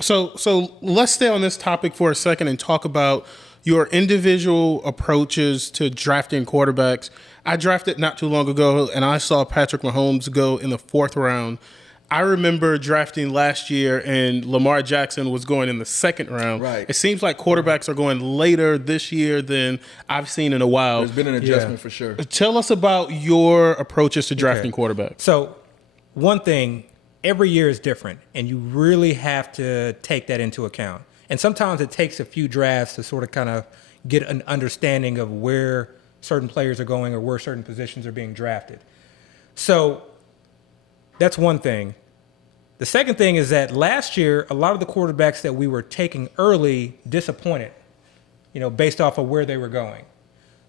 So let's stay on this topic for a second and talk about your individual approaches to drafting quarterbacks. I drafted not too long ago, and I saw Patrick Mahomes go in the 4th round. I remember drafting last year, and Lamar Jackson was going in the 2nd round. Right. It seems like quarterbacks are going later this year than I've seen in a while. There's been an adjustment for sure. Tell us about your approaches to drafting quarterbacks. So, one thing, every year is different, and you really have to take that into account. And sometimes it takes a few drafts to sort of kind of get an understanding of where certain players are going or where certain positions are being drafted. So that's one thing. The second thing is that last year, a lot of the quarterbacks that we were taking early disappointed, based off of where they were going.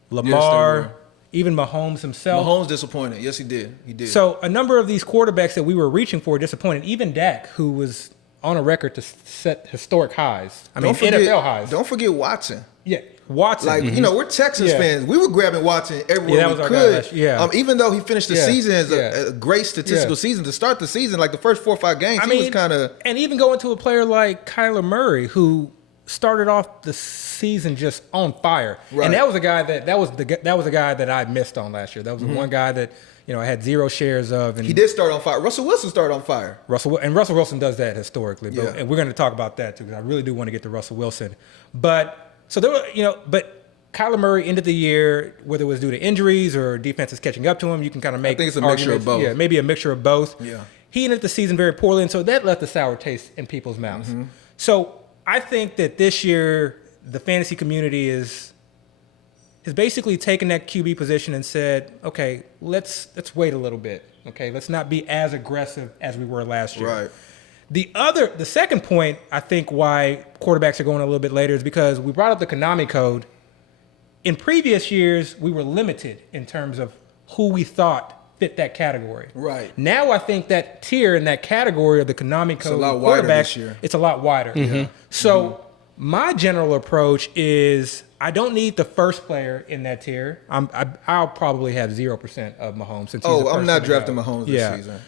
Lamar, even Mahomes himself. Mahomes disappointed. Yes, he did. He did. So a number of these quarterbacks that we were reaching for disappointed. Even Dak, who was on a record to set historic highs. NFL highs. Don't forget Watson. Yeah, Watson. Like, we're Texans fans. We were grabbing Watson everywhere we could. Even though he finished the season as a great statistical season, to start the season, like the first 4 or 5 games, he was kind of... And even going to a player like Kyler Murray, who started off the season just on fire. Right. And that was a guy that was a guy that I missed on last year. That was the one guy that I had 0 shares of. And he did start on fire. Russell Wilson started on fire. Russell Wilson does that historically, and we're going to talk about that too, because I really do want to get to Russell Wilson. But so there were, but Kyler Murray ended the year, whether it was due to injuries or defenses catching up to him, you can kind of make. I think it's a mixture of both. Yeah, maybe a mixture of both. Yeah. He ended the season very poorly, and so that left a sour taste in people's mouths. Mm-hmm. So I think that this year the fantasy community has basically taken that QB position and said, okay, let's wait a little bit. Okay, let's not be as aggressive as we were last year. Right. The second point, I think, why quarterbacks are going a little bit later is because we brought up the Konami Code. In previous years, we were limited in terms of who we thought fit that category. Right. Now I think that tier in that category of the Konami Code quarterbacks, it's a lot wider. Mm-hmm. So my general approach is I don't need the first player in that tier. I'll probably have 0% of Mahomes. Since I'm not drafting Mahomes this season.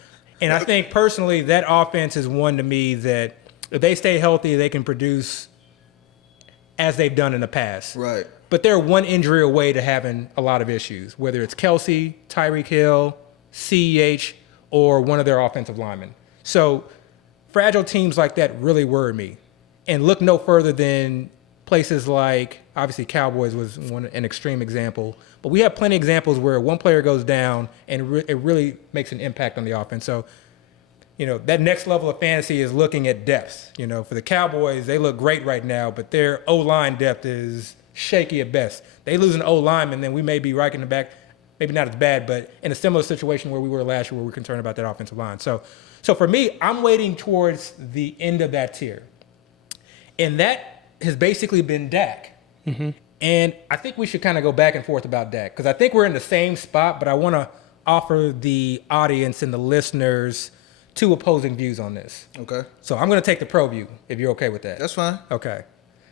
And I think personally that offense is one to me that if they stay healthy, they can produce as they've done in the past. Right. But they're one injury away to having a lot of issues, whether it's Kelsey, Tyreek Hill, CEH, or one of their offensive linemen. So fragile teams like that really worry me. And look no further than places like, obviously Cowboys was an extreme example, but we have plenty of examples where one player goes down and it really makes an impact on the offense. So, that next level of fantasy is looking at depth. For the Cowboys, they look great right now, but their O-line depth is shaky at best. They lose an O-lineman, then we may be right in the back, maybe not as bad, but in a similar situation where we were last year where we're concerned about that offensive line. So for me, I'm waiting towards the end of that tier. And that has basically been Dak. Mm-hmm. And I think we should kind of go back and forth about Dak because I think we're in the same spot, but I want to offer the audience and the listeners 2 opposing views on this. Okay. So I'm going to take the pro view if you're okay with that. That's fine. Okay.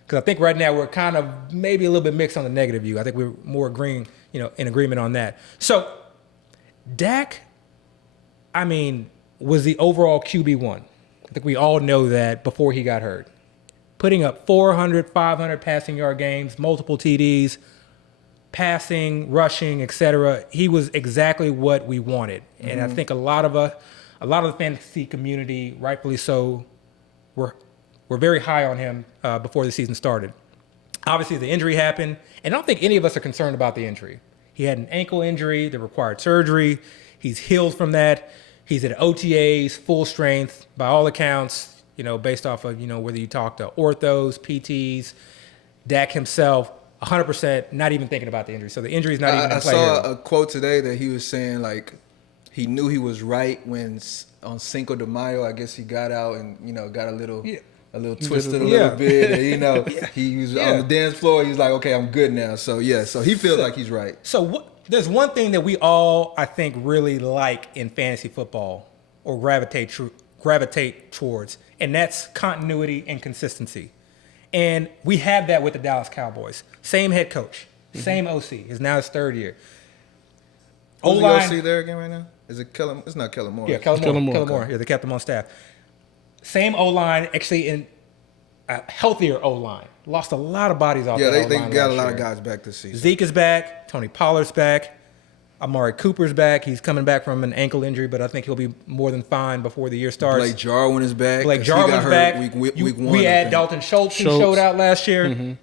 Because I think right now we're kind of maybe a little bit mixed on the negative view. I think we're more agreeing, in agreement on that. So Dak, was the overall QB1. I think we all know that before he got hurt. Putting up 400, 500 passing yard games, multiple TDs, passing, rushing, etc. He was exactly what we wanted. Mm-hmm. And I think a lot of the fantasy community, rightfully so, were very high on him before the season started. Obviously, the injury happened, and I don't think any of us are concerned about the injury. He had an ankle injury that required surgery. He's healed from that. He's at OTAs, full strength, by all accounts, based off of, whether you talk to orthos, PTs, Dak himself, 100% not even thinking about the injury. So the injury is not even in play here. I saw a quote today that he was saying, like, he knew he was right when on Cinco de Mayo, I guess he got out and, got a little twisted a little bit. And, he was on the dance floor. He was like, okay, I'm good now. So, so he feels like he's right. So there's one thing that we all, I think, really like in fantasy football or gravitate towards, and that's continuity and consistency. And we have that with the Dallas Cowboys. Same head coach, same OC. It's now his 3rd year. Who's the OC there again right now? Is it Kellen? It's not Kellen Moore. Yeah, Kellen Moore. Yeah, they kept him on staff. Same O-line, actually in a healthier O-line. Lost a lot of bodies off that O-line. Yeah, they got a lot of guys back this season. Zeke is back. Tony Pollard's back. Amari Cooper's back. He's coming back from an ankle injury, but I think he'll be more than fine before the year starts. Blake Jarwin is back. Blake Jarwin's back. Week one, we had Dalton Schultz, who showed out last year. Mm-hmm.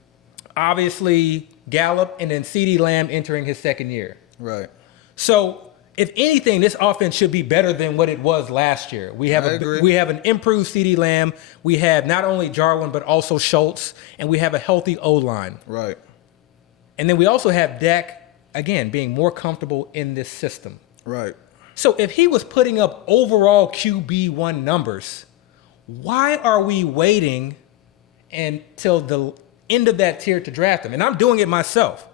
Obviously, Gallup, and then CeeDee Lamb entering his second year. Right. So, if anything, this offense should be better than what it was last year. We have an improved CeeDee Lamb. We have not only Jarwin, but also Schultz, and we have a healthy O-line. Right. And then we also have Dak, again, being more comfortable in this system. Right. So if he was putting up overall QB1 numbers, why are we waiting until the end of that tier to draft him? And I'm doing it myself.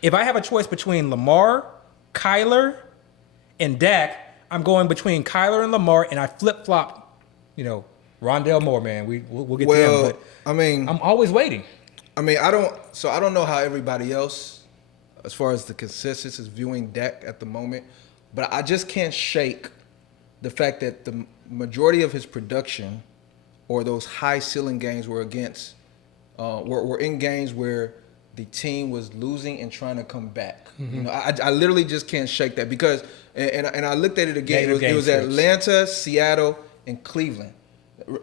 If I have a choice between Lamar, Kyler, and Dak, I'm going between Kyler and Lamar, and I flip-flop, Rondale Moore, man. We'll get to him. But I mean, I'm always waiting. I mean, I don't know how everybody else, as far as the consensus, is viewing Dak at the moment, but I just can't shake the fact that the majority of his production, or those high ceiling games, were against, were in games where the team was losing and trying to come back. Mm-hmm. I literally just can't shake that because, and I looked at it again. It was Atlanta, Seattle, and Cleveland.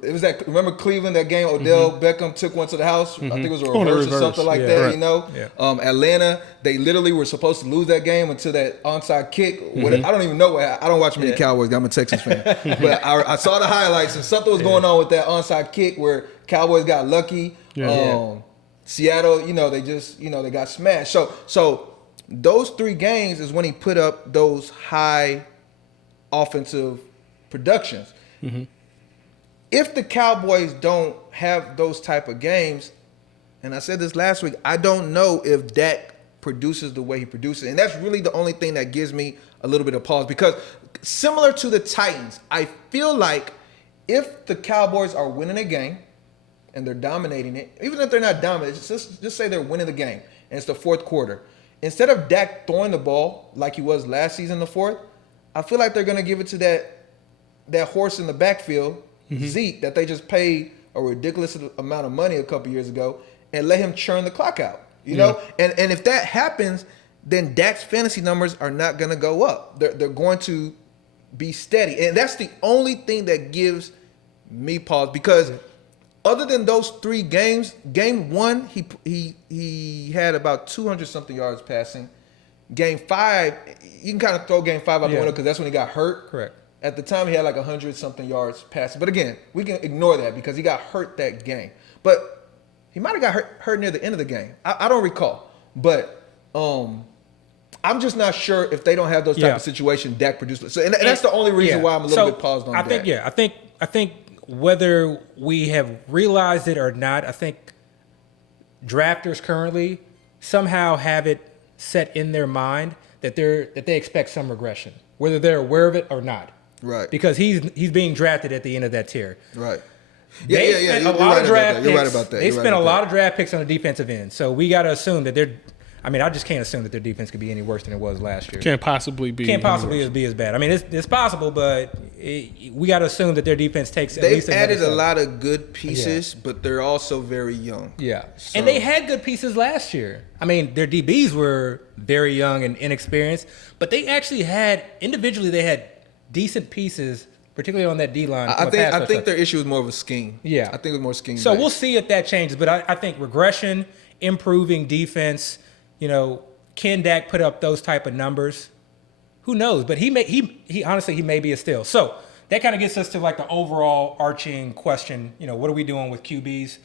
It was that. Remember Cleveland, that game Odell Beckham took one to the house. I think it was a reverse or something like that. Right. Atlanta, they literally were supposed to lose that game until that onside kick. I don't even know. I don't watch many Cowboys. I'm a Texans fan, but I saw the highlights and something was going on with that onside kick where Cowboys got lucky. Seattle, they just they got smashed. So those 3 games is when he put up those high offensive productions. Mm-hmm. If the Cowboys don't have those type of games, and I said this last week, I don't know if Dak produces the way he produces. And that's really the only thing that gives me a little bit of pause. Because similar to the Titans, I feel like if the Cowboys are winning a game and they're dominating it, even if they're not dominating, just say they're winning the game and it's the fourth quarter. Instead of Dak throwing the ball like he was last season in the fourth, I feel like they're going to give it to that horse in the backfield, Zeke, that they just paid a ridiculous amount of money a couple years ago, and let him churn the clock out. You know, and if that happens, then Dak's fantasy numbers are not going to go up. They're going to be steady, and that's the only thing that gives me pause. Because other than those 3 games, game 1 he had about 200 something yards passing. Game 5, you can kind of throw game 5 out the window because that's when he got hurt. Correct. At the time, he had like 100 something yards passing. But again, we can ignore that because he got hurt that game. But he might have got hurt near the end of the game. I don't recall. But I'm just not sure if they don't have those type of situations, Dak produced. So, and that's the only reason why I'm a little bit paused on Dak. I think whether we have realized it or not, I think drafters currently somehow have it set in their mind that they expect some regression, whether they're aware of it or not. Right. Because he's being drafted at the end of that tier. Right. They spent a lot of draft picks. You're right about that. They spent a lot of draft picks on the defensive end. So we got to assume that I just can't assume that their defense could be any worse than it was last year. Can't possibly be as bad. I mean, it's possible, but we got to assume that their defense takes at least another They've added step. a lot of good pieces, but they're also very young. Yeah. So. And they had good pieces last year. I mean, their DBs were very young and inexperienced, but they actually had, individually, they had decent pieces, particularly on that D-line. I think their issue was more of a scheme. Yeah. I think it was more scheme. So we'll see if that changes, but I think regression, improving defense, can Dak put up those type of numbers? Who knows? But he honestly may be a steal. So that kind of gets us to like the overall arching question. What are we doing with QBs?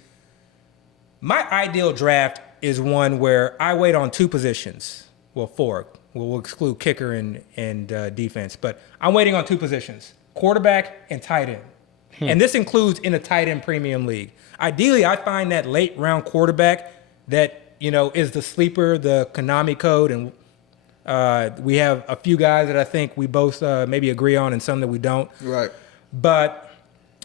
My ideal draft is one where I wait on 2 positions. Well, 4. We'll exclude kicker and defense, but I'm waiting on 2 positions: quarterback and tight end. And this includes in a tight end premium league. Ideally, I find that late round quarterback that is the sleeper, the Konami Code, and we have a few guys that I think we both maybe agree on and some that we don't. Right. But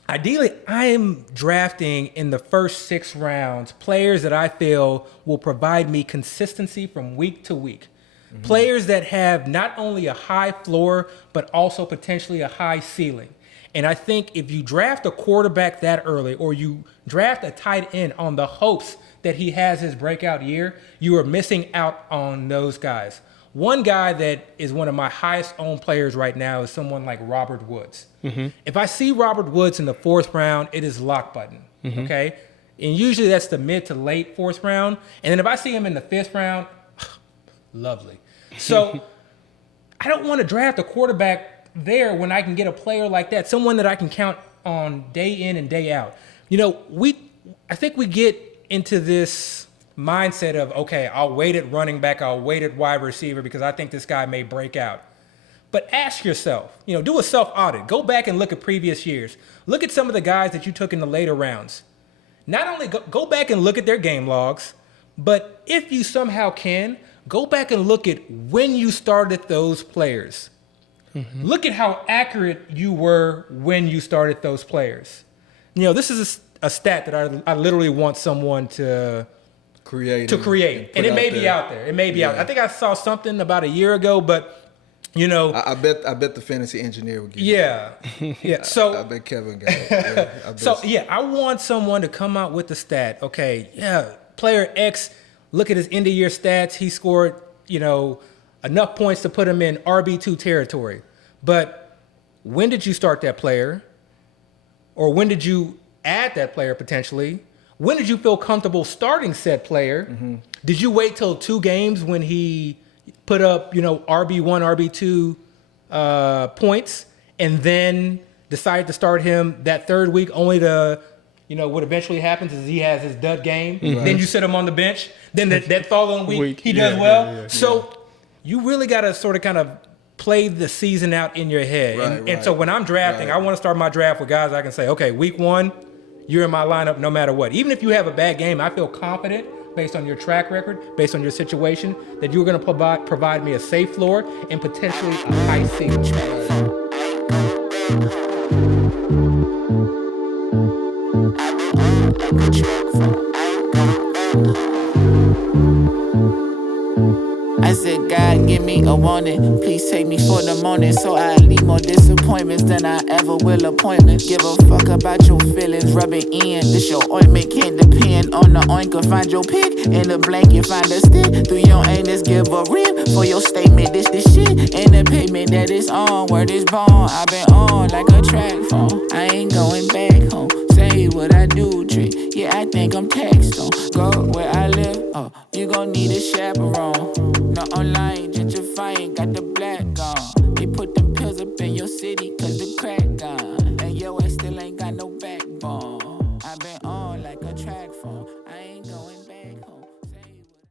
ideally, I'm drafting in the first 6 rounds players that I feel will provide me consistency from week to week. Mm-hmm. Players that have not only a high floor, but also potentially a high ceiling. And I think if you draft a quarterback that early, or you draft a tight end on the hopes that he has his breakout year, you are missing out on those guys. One guy that is one of my highest owned players right now is someone like Robert Woods. Mm-hmm. If I see Robert Woods in the 4th round, it is lock button, okay? And usually that's the mid to late 4th round. And then if I see him in the 5th round, lovely. So I don't want to draft a quarterback there when I can get a player like that, someone that I can count on day in and day out. You know, I think we get into this mindset of, okay, I'll wait at running back, I'll wait at wide receiver because I think this guy may break out. But ask yourself, you know, do a self-audit. Go back and look at previous years. Look at some of the guys that you took in the later rounds. Not only go back and look at their game logs, but if you somehow can, go back and look at when you started those players. Mm-hmm. Look at how accurate you were when you started those players. You know, this is a stat that I literally want someone to create. And it may be out there. It may be out. I think I saw something about a year ago, but you know, I bet the fantasy engineer would get it. Yeah. So I bet Kevin got it. Yeah, I want someone to come out with the stat. Okay, yeah, player X, look at his end of year stats. He scored, you know, enough points to put him in RB2 territory. But when did you start that player? Or when did you add that player potentially? When did you feel comfortable starting said player? Mm-hmm. Did you wait till 2 games when he put up, you know, RB1, RB2 points, and then decide to start him that 3rd week only to, you know, what eventually happens is he has his dud game. Mm-hmm. Then you sit him on the bench. Then that following week he does well. So you really got to sort of kind of play the season out in your head. And so when I'm drafting, I want to start my draft with guys I can say, okay, week 1, you're in my lineup no matter what. Even if you have a bad game, I feel confident based on your track record, based on your situation, that you're going to provide me a safe floor and potentially a high ceiling. I said, God, give me a warning. Please take me for the morning, so I leave more disappointments than I ever will appointments. Give a fuck about your feelings, rub it in. This your ointment, can't depend on the oinker. Find your pick in the blanket, find a stick. Through your anus, give a rip for your statement. This shit in the pavement that is on, word is born. I've been on like a track phone. I ain't going back home. Say what I do, trick. Yeah, I think I'm text on. Go where I live. Oh, you gon' need a chaperone. Not online, gentrifying, got the black on. They put them pills up in your city, cause the crack gone. And yo, I still ain't got no backbone. I've been on like a track phone. I ain't going